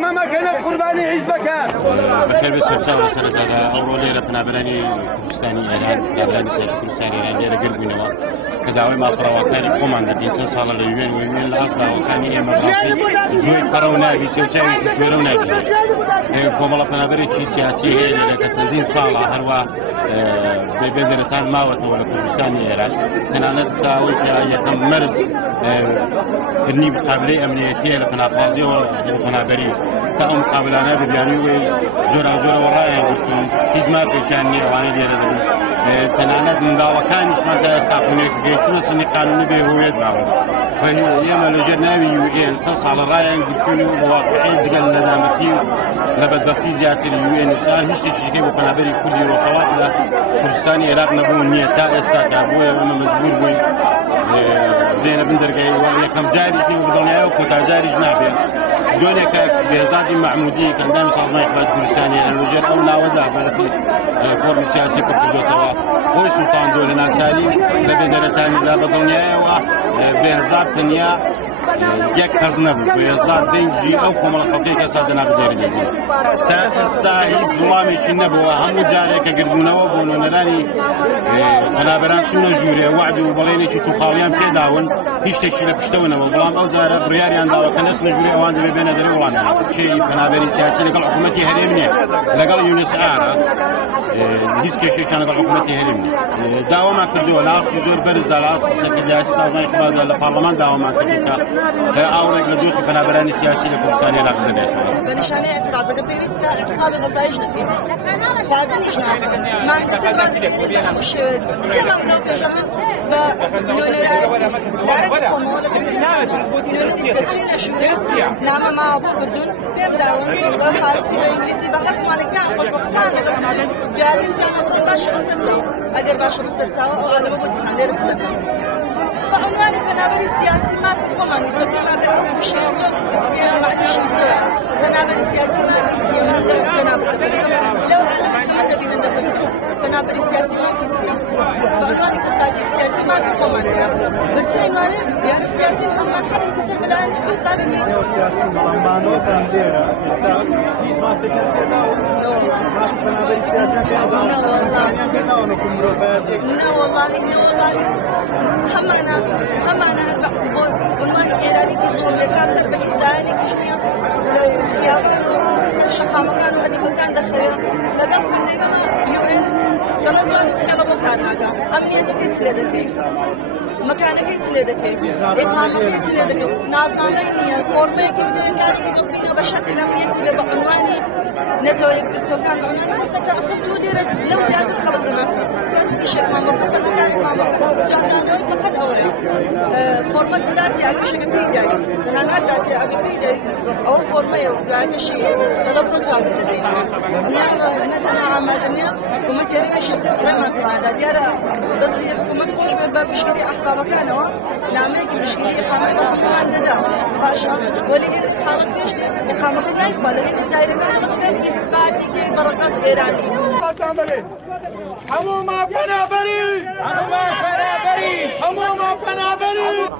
ما مكانك قرباني حزبك بخير بسرسا وسرد هذا أول ليلة بنابراني كردستاني إيران بنابراني سياسي كردستاني إيران ليلة قرب منه كدعوي ما فروا كان يقوم عند الإنسان صار اليوين ويمين الأصل وكان إمراسي جوي كرونا بيسوساوي كرونا كوملا بنابري شيء سياسي هي اللي كتندين صالة هروا ببدرتان ما وتولى كردستاني إيران تنانت دعوي كأيتم مرز كني بقابلي أمنيتية لبنافازي وبنابري تأم مقابلنا ببيانيوي زورا والله يقولون هزما في كاني أواني ديال تنانات من دعوة كان يسمى ساقوني كجيشنا سني قانوني بهوية بعض وهي يوم الجنابي يوين تصل على الرأي يقولون واقعي زقل ندامتي لبدبختي زيادة اليوين سال هيش تشيكي بقنابري كردي وخوات لا كردستاني عراق نبو نيتا إستاك أبويا وأنا مجبور بوي بين بندرجي ويكم جاري في بدنيا وكنت جاري جنابي جونك بهزادي معمودي كان دائما صاحبنا إخراج كردستاني الوجر أو لا ودع بل في فورم سياسي كردو توا خوي سلطان دولنا تالي لبدرتاني لا بدنيا وبهزاد تنيا یک کزنب بهزاد دنجی أو كمال خطيك أساسنا بدرجي تستاهي ظلامي كنبوا هم جاري كقربونا وبولونا لاني بنابران شنو جوري وعد وبغيني شو تخاويان كداون هيش تشيل بشتونا وبلام أو زارة برياري عند الله كناس نجوري أوان ذي بين ذي ولانا شيء بنابري سياسي لقى حكومتي هرمني لقى يونس عارة هيس كشيء كان لقى حكومتي هرمني داوما كدوا لاس يزور برز لاس سكيل لاس صار إخراج البرلمان داوما كديكا أورق لدوخ بنابراني سياسي لكردستان لا قدرت بنشاني اعتراض قبيس كحساب غزايش نكين فازن يجنا ما اعتراض كبير مش سما ولو كجماعة بنونراتي لا رقم ولا نونراتي تجينا شورى نعم ما أبو بردون كم داون وفارسي بإنجليزي بحرف ما نكان خوش بخصان لقبل قاعدين كانوا برون باش بسرتاو أجر باش بسرتاو أو على مبودي سندير تصدق بعنوان بنابري السياسي ما في خمان يصدق ما بأبو شيء زور تتكلم معلش زور بنابري السياسي ما في تيم من تنابر دبرسم لو علمت من نبي من دبرسم بنابري السياسي ما في تيم بعنوان كصادق السياسي ما في خمان ده بتعنوان يعني السياسي محمد حد يكسر بالعين أحزاب دي السياسي معمانو تنديرة استاذ ما فكر كذا لا والله بنابري السياسي كذا لا والله كذا ونكون رفاقك لا والله همنا أربع عنوان إيراني كسرهم لكاسر بإزاني كشمية خيابانو سر شقامة كانوا هديك كان دخلها لقد خلني بما UN طلبوا نسخة بكار هذا أمنيتك يتلدكي مكانك يتلدكي إقامتك يتلدكي نازنامة نية فورمة كي بدأ كاري كي بقينا بشرط الأمنيتي بعنواني ندلو يقدرتو كان بعنواني مسكر أصل تولي لو زيادة خلق دماسي فرمي شيء ما مبقى فرمكاني ما مبقى جاندانوي فقط أولا فورمة داتي أغشى بيداي تنانات داتي أغشى بيداي أو فورمة يوقعك شيء طلب رزاق الدينا نيام نتنا عمادنيا حكومة يريمش رما بنادا ديارة قصدي حكومة خوش بشكري أحزاب كانوا نعمل بشكري إقامة بحكومة ندا باشا ولكن حالة بيش إقامة لا يقبل لكن دايرة طلب بهم إثباتي كي برقص إيراني حموما بنابري حموما بنابري